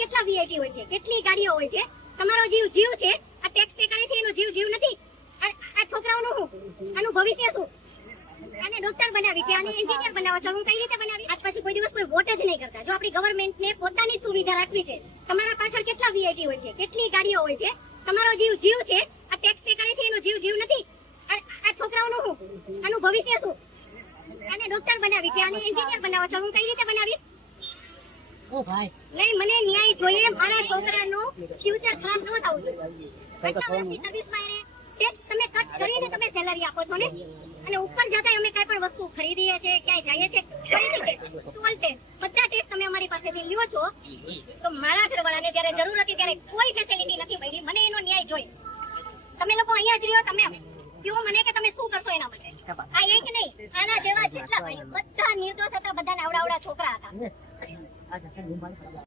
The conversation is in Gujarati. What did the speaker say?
કેટલા વીઆઈપી હોય છે, કેટલી ગાડીઓ હોય છે. તમારો જીવ જીવ છે, આ ટેક્સ પે કરે છે એનો જીવ જીવ નથી. આ છોકરાઓનું શું, આનું ભવિષ્ય શું? આને ડોક્ટર બનાવી છે, આને એન્જિનિયર બનાવવા છે, હું કઈ રીતે બનાવી? આજ પછી કોઈ દિવસ કોઈ વોટ જ નહીં કરતા. જો આપણી ગવર્નમેન્ટને પોતાની સુવિધા રાખવી છે. તમારા પાછળ કેટલા વીઆઈપી હોય છે, કેટલી ગાડીઓ હોય છે. તમારો જીવ જીવ છે, આ ટેક્સ પે કરે છે એનો જીવ જીવ નથી. આ છોકરાઓનું શું, આનું ભવિષ્ય શું? આને ડોક્ટર બનાવી છે, આને એન્જિનિયર બનાવવા છે, હું કઈ રીતે બનાવી? ઓ ભાઈ નહીં, મને ન્યાય જોઈએ. મારા છોકરાનું ફ્યુચર ખરાબ ન થવું જોઈએ. કેટલા વર્ષની સર્વિસમાં એને ટેક્સ તમે કટ કરીને તમે સેલરી આપો છો ને, અને ઉપર જતા અમે કઈ પણ વસ્તુ ખરીદીએ છે, ક્યાંય જઈએ છે, ટોલ ટેક્સ બધા ટેક્સ તમે અમારી પાસેથી લ્યો છો. તો મારા ઘરવાળાને જ્યારે જરૂર હતી ત્યારે કોઈ ફેસિલિટી નથી મળી. મને એનો ન્યાય જોઈએ. તમે લોકો અહીંયા જ રહ્યો, તમે કહો મને કે તમે શું કરશો એના માટે. આ એક નહીં, આના જેવા જેટલા ભાઈ બધા નિર્દોષ હતા, બધાના આવડા છોકરા હતા.